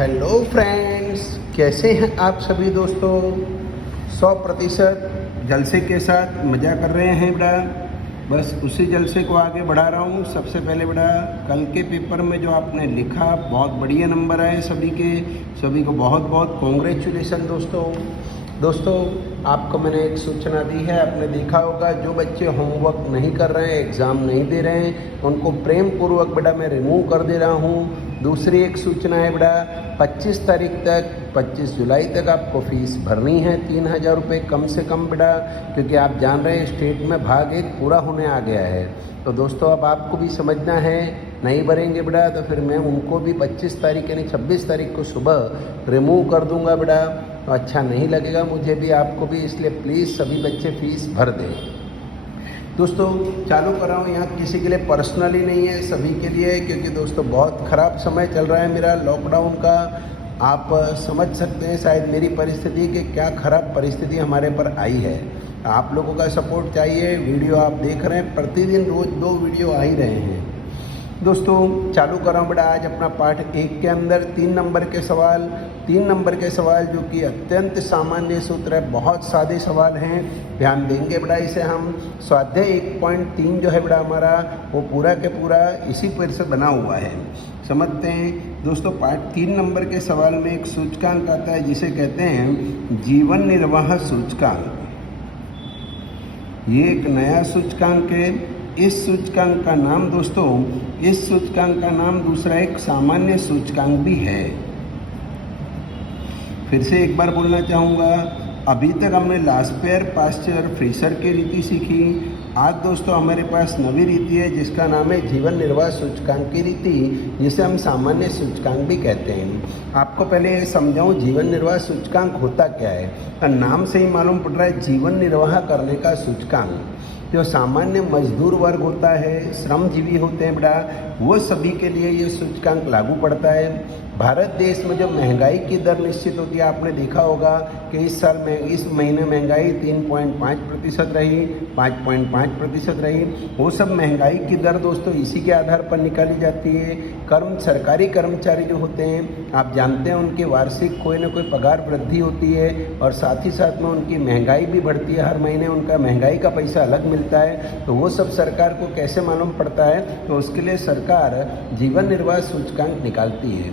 Hello friends, कैसे हैं आप सभी दोस्तों। 100% जलसे के साथ मज़ा कर रहे हैं बेटा। बस उसी जलसे को आगे बढ़ा रहा हूँ। सबसे पहले बेटा, कल के पेपर में जो आपने लिखा बहुत बढ़िया नंबर आए सभी को बहुत बहुत कॉन्ग्रेचुलेसन दोस्तों। आपको मैंने एक सूचना दी है, आपने देखा होगा जो बच्चे होमवर्क नहीं कर रहे हैं, एग्ज़ाम नहीं दे रहे हैं, उनको प्रेम पूर्वक बेटा मैं रिमूव कर दे रहा हूँ। दूसरी एक सूचना है बेटा, 25 जुलाई तक आपको फ़ीस भरनी है 3,000 रुपये कम से कम बेटा, क्योंकि आप जान रहे हैं स्टेट में भाग 1 पूरा होने आ गया है। तो दोस्तों अब आपको भी समझना है, नहीं भरेंगे बेटा तो फिर मैं उनको भी 25 तारीख यानी 26 तारीख को सुबह रिमूव कर दूंगा बेटा। तो अच्छा नहीं लगेगा मुझे भी आपको भी, इसलिए प्लीज़ सभी बच्चे फ़ीस भर दें। दोस्तों चालू कर रहा हूँ, यहाँ किसी के लिए पर्सनली नहीं है, सभी के लिए, क्योंकि दोस्तों बहुत ख़राब समय चल रहा है मेरा लॉकडाउन का। आप समझ सकते हैं शायद मेरी परिस्थिति कि क्या ख़राब परिस्थिति हमारे पर आई है। आप लोगों का सपोर्ट चाहिए। वीडियो आप देख रहे हैं, प्रतिदिन रोज़ 2 वीडियो आ ही रहे हैं। दोस्तों चालू कर रहा हूँ बेटा आज अपना पाठ 1 के अंदर 3 नंबर के सवाल जो कि अत्यंत सामान्य सूत्र है, बहुत सादे सवाल हैं। ध्यान देंगे बेटा इसे हम। स्वाध्याय 1.3 जो है बेटा हमारा, वो पूरा के पूरा इसी पर से बना हुआ है। समझते हैं दोस्तों, पाठ 3 नंबर के सवाल में एक सूचकांक आता है जिसे कहते हैं जीवन निर्वाह सूचकांक। ये एक नया सूचकांक है। इस सूचकांक का नाम दूसरा एक सामान्य सूचकांक भी है। फिर से एक बार बोलना चाहूँगा, अभी तक हमने लास्पेयर, पास्चर, फ्रेशर की रीति सीखी। आज दोस्तों हमारे पास नवी रीति है जिसका नाम है जीवन निर्वाह सूचकांक की रीति, जिसे हम सामान्य सूचकांक भी कहते हैं। आपको पहले ये समझाऊं जीवन निर्वाह सूचकांक होता क्या है। नाम से ही मालूम पड़ रहा है, जीवन निर्वाह करने का सूचकांक। जो सामान्य मजदूर वर्ग होता है, श्रमजीवी होते हैं बेटा, वो सभी के लिए ये सूचकांक लागू पड़ता है। भारत देश में जो महंगाई की दर निश्चित होती है, आपने देखा होगा कि इस महीने महंगाई 3.5% रही, 5.5% रही। वो सब महंगाई की दर दोस्तों इसी के आधार पर निकाली जाती है। सरकारी कर्मचारी जो होते हैं, आप जानते हैं उनकी वार्षिक कोई ना कोई पगार वृद्धि होती है, और साथ ही साथ में उनकी महंगाई भी बढ़ती है। हर महीने उनका महंगाई का पैसा अलग मिलता है। तो वो सब सरकार को कैसे मालूम पड़ता है, तो उसके लिए सरकार जीवन निर्वाह सूचकांक निकालती है।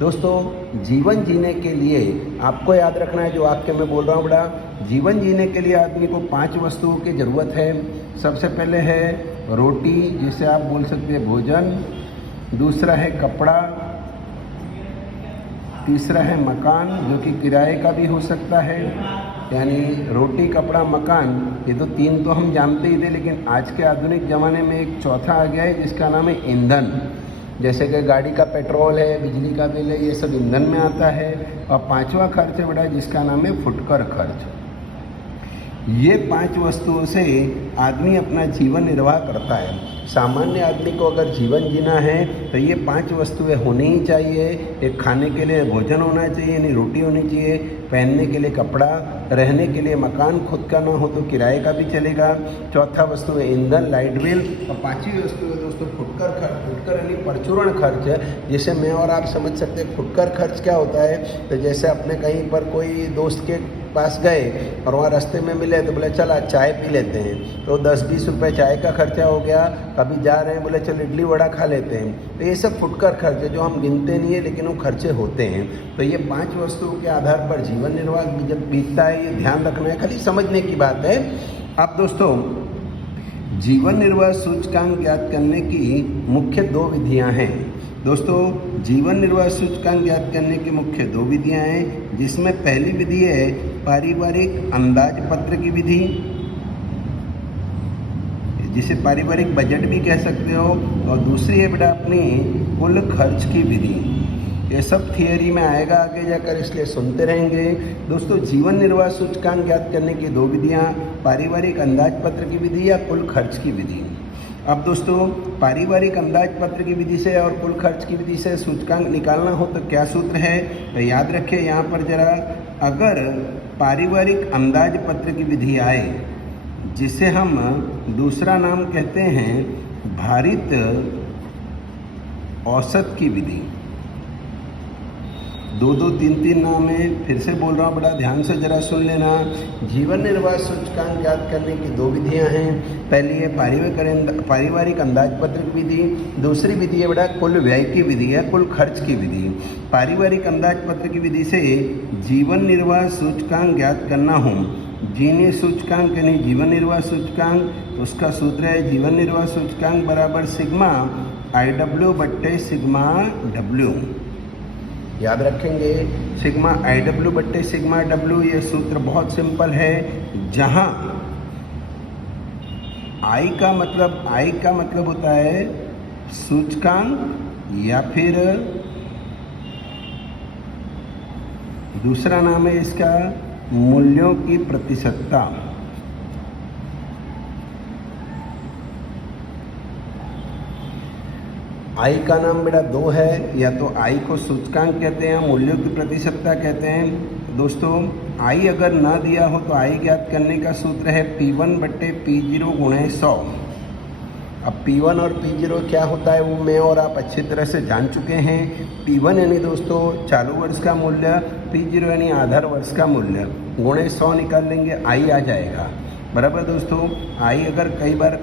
दोस्तों जीवन जीने के लिए आपको याद रखना है जो वाक्य मैं बोल रहा हूँ बेटा, जीवन जीने के लिए आदमी को 5 वस्तुओं की ज़रूरत है। सबसे पहले है रोटी, जिसे आप बोल सकते हैं भोजन। दूसरा है कपड़ा। तीसरा है मकान, जो कि किराए का भी हो सकता है। यानी रोटी, कपड़ा, मकान, ये तो 3 तो हम जानते ही थे, लेकिन आज के आधुनिक ज़माने में एक चौथा आ गया है जिसका नाम है ईंधन। जैसे कि गाड़ी का पेट्रोल है, बिजली का बिल है, ये सब ईंधन में आता है। और 5वां खर्च है बेटा जिसका नाम है फुटकर खर्च। ये 5 वस्तुओं से आदमी अपना जीवन निर्वाह करता है। सामान्य आदमी को अगर जीवन जीना है तो ये 5 वस्तुएं होनी ही चाहिए। एक खाने के लिए भोजन होना चाहिए, यानी रोटी होनी चाहिए। पहनने के लिए कपड़ा, रहने के लिए मकान खुद का ना हो तो किराए का भी चलेगा। चौथा वस्तु है ईंधन, लाइट बिल। और 5वीं वस्तु है दोस्तों फुटकर खर्च। फुटकर यानी परचूरण खर्च, जिसे मैं और आप समझ सकते हैं। फुटकर खर्च क्या होता है, तो जैसे अपने कहीं पर कोई दोस्त के पास गए और वहाँ रास्ते में मिले तो बोले चल आज चाय पी लेते हैं, तो 10-20 रुपये चाय का खर्चा हो गया। कभी जा रहे हैं, बोले चल इडली वड़ा खा लेते हैं। तो ये सब फुटकर खर्च है जो हम गिनते नहीं है, लेकिन वो खर्चे होते हैं। तो ये 5 वस्तुओं के आधार पर जीवन निर्वाह जब बीतता है, ये ध्यान रखना है, खाली समझने की बात है। अब दोस्तों जीवन निर्वाह सूचकांक ज्ञात करने की मुख्य 2 विधियाँ हैं। दोस्तों जीवन निर्वाह सूचकांक ज्ञात करने की मुख्य 2 विधियाँ हैं, जिसमें पहली विधि है पारिवारिक अंदाज पत्र की विधि, जिसे पारिवारिक बजट भी कह सकते हो। और दूसरी है बेटा अपनी कुल खर्च की विधि। ये सब थियरी में आएगा आगे जाकर, इसलिए सुनते रहेंगे। दोस्तों जीवन निर्वाह सूचकांक ज्ञात करने की 2 विधियाँ, पारिवारिक अंदाज पत्र की विधि या कुल खर्च की विधि। अब दोस्तों पारिवारिक अंदाज पत्र की विधि से और कुल खर्च की विधि से सूचकांक निकालना हो तो क्या सूत्र है, तो याद रखिए यहाँ पर जरा, अगर पारिवारिक अंदाज पत्र की विधि आए, जिसे हम दूसरा नाम कहते हैं भारित औसत की विधि, दो दो तीन तीन नाम है। फिर से बोल रहा हूँ, बड़ा ध्यान से जरा सुन लेना। जीवन निर्वाह सूचकांक ज्ञात करने की दो विधियाँ हैं। पहली है पारिवारिक अंदाजपत्र की विधि, दूसरी विधि है बड़ा कुल व्यय की विधि या कुल खर्च की विधि। पारिवारिक अंदाजपत्र की विधि से जीवन निर्वाह सूचकांक ज्ञात करना हो, जीने सूचकांक यानी जीवन निर्वाह सूचकांक, तो उसका सूत्र है जीवन निर्वाह सूचकांक बराबर सिग्मा IW बट्टे सिग्मा W। याद रखेंगे, सिग्मा IW बट्टे सिग्मा W, ये सूत्र बहुत सिंपल है। जहाँ I का मतलब होता है सूचकांक या फिर दूसरा नाम है इसका मूल्यों की प्रतिशतता। आई का नाम बेटा दो है, या तो आई को सूचकांक कहते हैं, मूल्यों की प्रतिशतता कहते हैं। दोस्तों आई अगर ना दिया हो तो आई ज्ञात करने का सूत्र है P1 बट्टे P0 गुणे 100। अब P1 और P0 क्या होता है वो मैं और आप अच्छी तरह से जान चुके हैं। P1 यानी दोस्तों चालू वर्ष का मूल्य, P0 यानी आधार वर्ष का मूल्य, गुणे 100 निकाल लेंगे, आई आ जाएगा। बराबर दोस्तों, आई अगर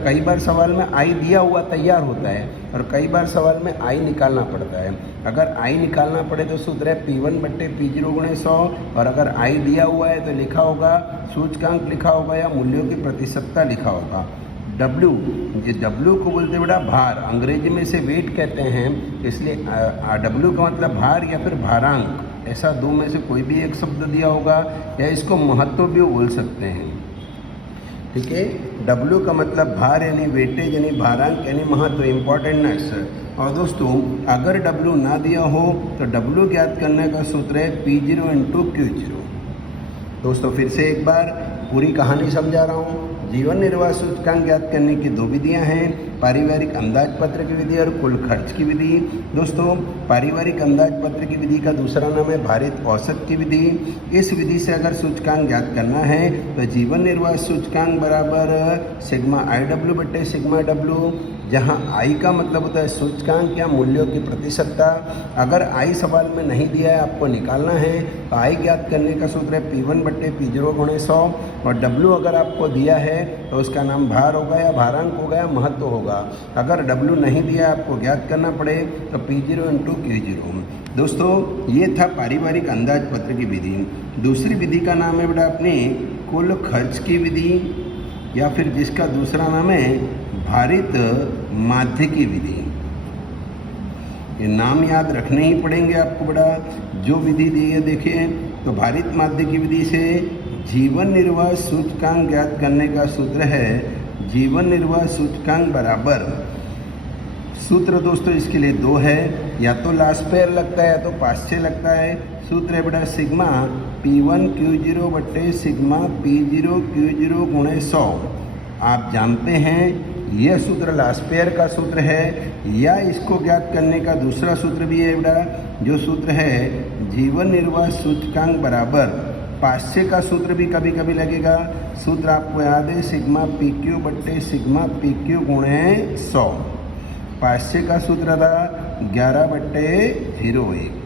कई बार सवाल में आई दिया हुआ तैयार होता है और कई बार सवाल में आई निकालना पड़ता है। अगर आई निकालना पड़े तो सूत्र है P1 बट्टे P0 गुणे 100, और अगर आई दिया हुआ है तो लिखा होगा सूचकांक लिखा होगा या मूल्यों की प्रतिशतता लिखा होगा। W, ये W को बोलते बेटा भार, अंग्रेजी में इसे वेट कहते हैं, इसलिए W का मतलब भार या फिर भारांक, ऐसा दो में से कोई भी एक शब्द दिया होगा, या इसको महत्व भी बोल सकते हैं। ठीक है, W का मतलब भार यानी वेटेज यानी भारांक यानी महत्व, इम्पोर्टेंटनेस। और दोस्तों अगर W ना दिया हो तो W ज्ञात करने का सूत्र है P0 इंटू Q0। दोस्तों फिर से एक बार पूरी कहानी समझा रहा हूँ। जीवन निर्वाह सूचकांक ज्ञात करने की दो विधियां हैं, पारिवारिक अंदाजपत्र की विधि और कुल खर्च की विधि। दोस्तों पारिवारिक अंदाजपत्र की विधि का दूसरा नाम है भारित औसत की विधि। इस विधि से अगर सूचकांक ज्ञात करना है तो जीवन निर्वाह सूचकांक बराबर सिग्मा IW बट्टे सिग्मा W, जहाँ आई का मतलब होता है सूचकांक या मूल्यों की प्रतिशतता। अगर आई सवाल में नहीं दिया है, आपको निकालना है, तो आई ज्ञात करने का सूत्र है P1 बट्टे P0 गुणे 100, और W अगर आपको दिया है तो उसका नाम भार होगा या भारांक होगा या महत्व होगा। अगर W नहीं दिया आपको ज्ञात करना पड़े तो P0 इंटू Q0। दोस्तों ये था पारिवारिक अंदाजपत्र की विधि। दूसरी विधि का नाम है बेटा अपनी कुल खर्च की विधि, या फिर जिसका दूसरा नाम है भारित माध्य की विधि। ये नाम याद रखने ही पड़ेंगे आपको बेटा। जो विधि दी है देखिए, तो भारित माध्य की विधि से जीवन निर्वाह सूचकांक ज्ञात करने का सूत्र है जीवन निर्वाह सूचकांक बराबर, सूत्र दोस्तों इसके लिए दो है, या तो लास्ट पेयर लगता है या तो पाश्चय लगता है। सूत्र है बेटा सिग्मा P1 Q0 बट्टे सिग्मा P0 Q0 गुणे 100। आप जानते हैं यह सूत्र लास्ट पेयर का सूत्र है, या इसको ज्ञात करने का दूसरा सूत्र भी है बेटा, जो सूत्र है जीवन निर्वाह सूचकांक बराबर, पाश्चय का सूत्र भी कभी कभी लगेगा। सूत्र आपको याद है सिग्मा PQ बट्टे सिग्मा PQ गुणे 100। पाश्चय का सूत्र था 11 बट्टे 01।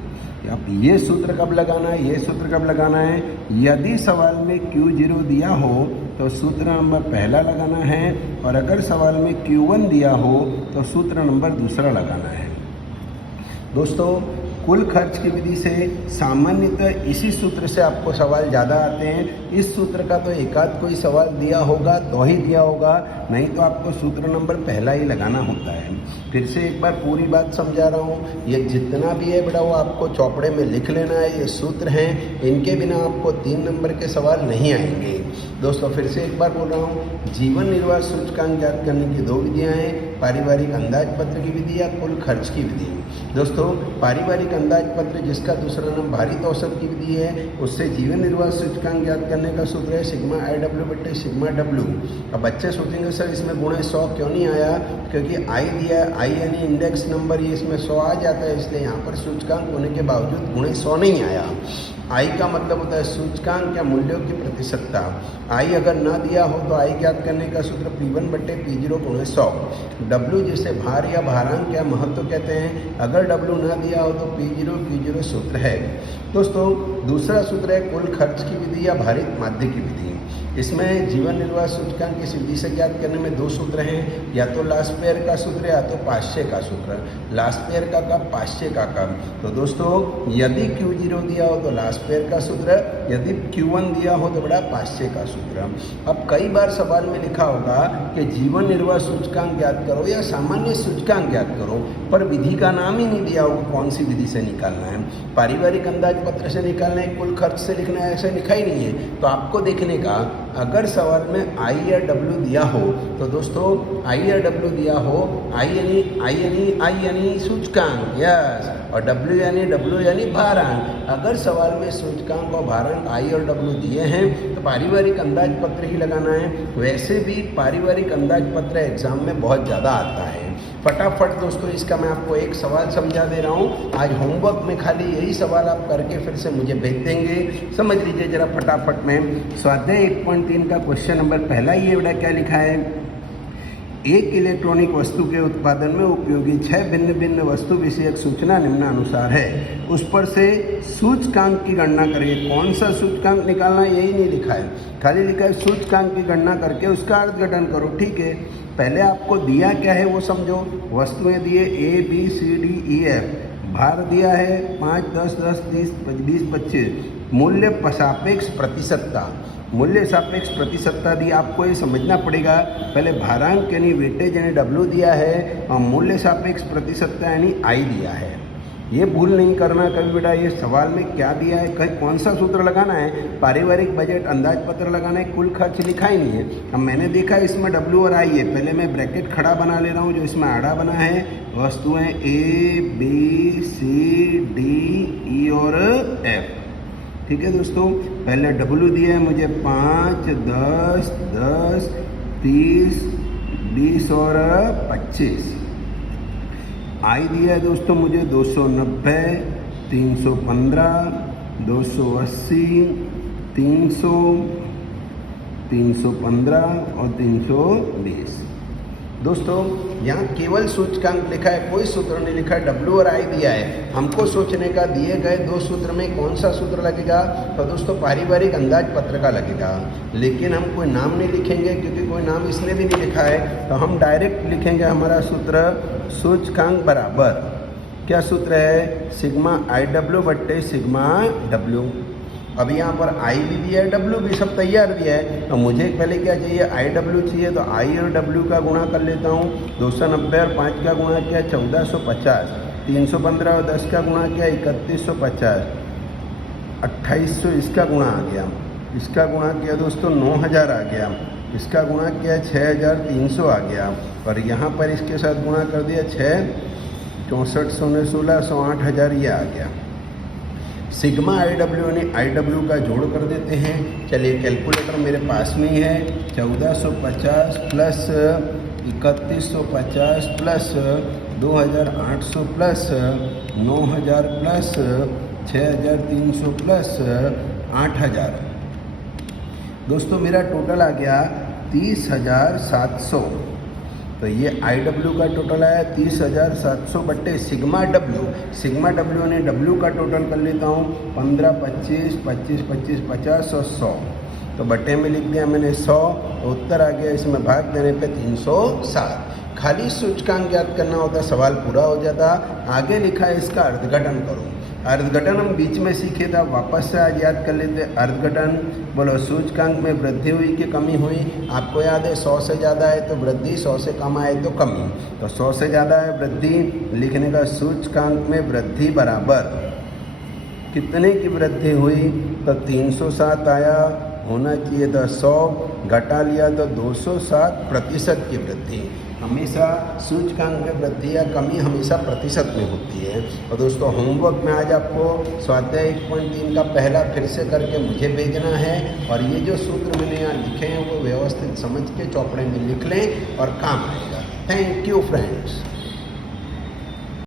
अब ये सूत्र कब लगाना है, ये सूत्र कब लगाना है, यदि सवाल में Q0 दिया हो तो सूत्र नंबर पहला लगाना है, और अगर सवाल में Q1 दिया हो तो सूत्र नंबर दूसरा लगाना है। दोस्तों कुल खर्च की विधि से सामान्यतः इसी सूत्र से आपको सवाल ज़्यादा आते हैं। इस सूत्र का तो एकाध कोई सवाल दिया होगा तो ही दिया होगा, नहीं तो आपको सूत्र नंबर पहला ही लगाना होता है। फिर से एक बार पूरी बात समझा रहा हूँ, ये जितना भी है बेटा वो आपको चौपड़े में लिख लेना है। ये सूत्र हैं, इनके बिना आपको 3 नंबर के सवाल नहीं आएंगे। दोस्तों फिर से एक बार बोल रहा हूँ, जीवन निर्वाह सूचकांक ज्ञात करने की दो विधियाँ हैं, पारिवारिक अंदाजपत्र की विधि या कुल खर्च की विधि। दोस्तों पारिवारिक अंदाजपत्र जिसका दूसरा नाम भारित औसत की विधि है, उससे जीवन निर्वाह सूचकांक ज्ञात करने का सूत्र है सिग्मा IW बट्टे सिग्मा W। अब बच्चे सोचेंगे सर इसमें गुणे 100 क्यों नहीं आया, क्योंकि आई दिया है, आई यानी इंडेक्स नंबर, ये इसमें 100 आ जाता है, इसलिए यहाँ पर सूचकांक होने के बावजूद गुणे 100 नहीं आया। आई का मतलब होता है सूचकांक या मूल्यों की प्रतिशतता। आई अगर ना दिया हो तो आई ज्ञात करने का सूत्र P1/P0 × 100। डब्ल्यू जैसे भार या भारांक या महत्व कहते हैं, अगर डब्ल्यू ना दिया हो तो P0 सूत्र है। दोस्तों दूसरा सूत्र है कुल खर्च की विधि या भारित माध्य की विधि। इसमें जीवन निर्वाह सूचकांक इस विधि से ज्ञात करने में दो सूत्र हैं, या तो लास्ट पेयर का सूत्र या तो पाश्चे का सूत्र। लास्ट पेयर का कब, पाश्चे का कब? तो दोस्तों यदि Q0 दिया हो तो लास्ट पेयर का सूत्र, यदि Q1 दिया हो तो बड़ा पाश्चे का सूत्र। अब कई बार सवाल में लिखा होगा कि जीवन निर्वाह सूचकांक ज्ञात करो या सामान्य सूचकांक ज्ञात करो, पर विधि का नाम ही नहीं दिया होगा कौन सी विधि से निकालना है। पारिवारिक अंदाज पत्र से निकालना है, कुल खर्च से लिखना है, ऐसा लिखा ही नहीं है। तो आपको देखने का, अगर सवाल में आई या डब्ल्यू दिया हो तो दोस्तों आई या डब्ल्यू दिया हो, आई यानी सूचकांक, यस, और डब्ल्यू यानी भारांक। अगर सवाल में सूचकांक और भारांक आई और डब्ल्यू दिए हैं तो पारिवारिक अंदाज पत्र ही लगाना है। वैसे भी पारिवारिक अंदाज पत्र एग्जाम में बहुत ज़्यादा आता है। फटाफट दोस्तों इसका मैं आपको एक सवाल समझा दे रहा हूँ। आज होमवर्क में खाली यही सवाल आप करके फिर से मुझे भेज देंगे। समझ लीजिए जरा फटाफट में। स्वाध्याय 1.3 का क्वेश्चन नंबर पहला, ये बेटा क्या लिखा है, एक इलेक्ट्रॉनिक वस्तु के उत्पादन में उपयोगी 6 भिन्न भिन्न वस्तु विषयक सूचना निम्नानुसार है। उस पर से सूचकांक की गणना करिए। कौन सा सूचकांक निकालना यही नहीं लिखा है, खाली लिखा है सूचकांक की गणना करके उसका अर्थघटन करो। ठीक है, पहले आपको दिया क्या है वो समझो। वस्तुएं दिए ABCDEF, भार दिया है 5, 10, 10, 30, 20, 25। मूल्य सापेक्ष प्रतिशतता, मूल्य सापेक्ष प्रतिशतता दी। आपको ये समझना पड़ेगा, पहले भारांक यानी वेटेज यानी डब्ल्यू दिया है और मूल्य सापेक्ष प्रतिशतता यानी आई दिया है। ये भूल नहीं करना कभी बेटा। ये सवाल में क्या दिया है, कहीं कौन सा सूत्र लगाना है, पारिवारिक बजट अंदाज पत्र लगाना है, कुल खर्च लिखा ही नहीं है। अब मैंने देखा इसमें डब्ल्यू और आई है, पहले मैं ब्रैकेट खड़ा बना ले रहा हूँ जो इसमें आड़ा बना है। वस्तुएं ABCDE और F। ठीक है दोस्तों, पहले डब्ल्यू दिया है मुझे 5, 10, 10, 30, 20 और 25। आई दिया है दोस्तों मुझे 290, 315, 280, 300, 315 और 320। दोस्तों यहाँ केवल सूचकांक लिखा है, कोई सूत्र नहीं लिखा है। डब्ल्यू और आई दिया है। हमको सोचने का, दिए गए दो सूत्र में कौन सा सूत्र लगेगा, तो दोस्तों पारिवारिक अंदाज पत्र का लगेगा। लेकिन हम कोई नाम नहीं लिखेंगे क्योंकि कोई नाम इसने भी नहीं लिखा है, तो हम डायरेक्ट लिखेंगे हमारा सूत्र सूचकांक बराबर, क्या सूत्र है, सिग्मा IW/सिग्मा W। अब यहाँ पर आई भी दिया है, डब्ल्यू भी, सब तैयार दिया है। तो मुझे पहले क्या चाहिए, IW चाहिए। तो आई और डब्ल्यू का गुणा कर लेता हूँ। 290 और 5 का गुणा किया 1450, 315 और 10 का गुणा किया 3150, 2800 इसका गुणा आ गया, इसका गुणा किया दोस्तों 9000 आ गया, इसका गुणा किया 6300 आ गया, और यहाँ पर इसके साथ गुणा कर दिया 6, 64, 16, 8000 ये आ गया। सिग्मा IW यानी IW का जोड़ कर देते हैं। चलिए कैलकुलेटर मेरे पास में ही है। 1450 plus 3150 plus 2800 plus 9000 plus 6300 plus 8000। दोस्तों मेरा टोटल आ गया 30,700। तो ये IW का टोटल आया 30,700 बट्टे सिग्मा W। सिग्मा W ने W का टोटल कर लेता हूँ 15, 25, 25, 25, 50 और 100। तो बट्टे में लिख दिया मैंने 100, तो उत्तर आ गया इसमें भाग देने पे 307। खाली सूचकांक ज्ञात करना होता, सवाल पूरा हो जाता। आगे लिखा है इसका अर्थघटन करो। अर्थघटन हम बीच में सीखे था, वापस से आज याद कर लेते। अर्थघटन बोलो, सूचकांक में वृद्धि हुई कि कमी हुई। आपको याद है 100 से ज़्यादा है तो वृद्धि, 100 से कम आए तो कमी। तो 100 से ज़्यादा है वृद्धि, लिखने का सूचकांक में वृद्धि बराबर कितने की वृद्धि हुई, तो 307 आया, होना चाहिए था 100, घटा लिया तो 207% की वृद्धि। हमेशा सूचकांक में वृद्धि या कमी हमेशा प्रतिशत में होती है। और दोस्तों होमवर्क में आज आपको स्वाध्याय 1.3 का पहला फिर से करके मुझे भेजना है, और ये जो सूत्र मैंने यहाँ लिखे हैं वो व्यवस्थित समझ के चौपड़े में लिख लें और काम आएगा। Thank you friends.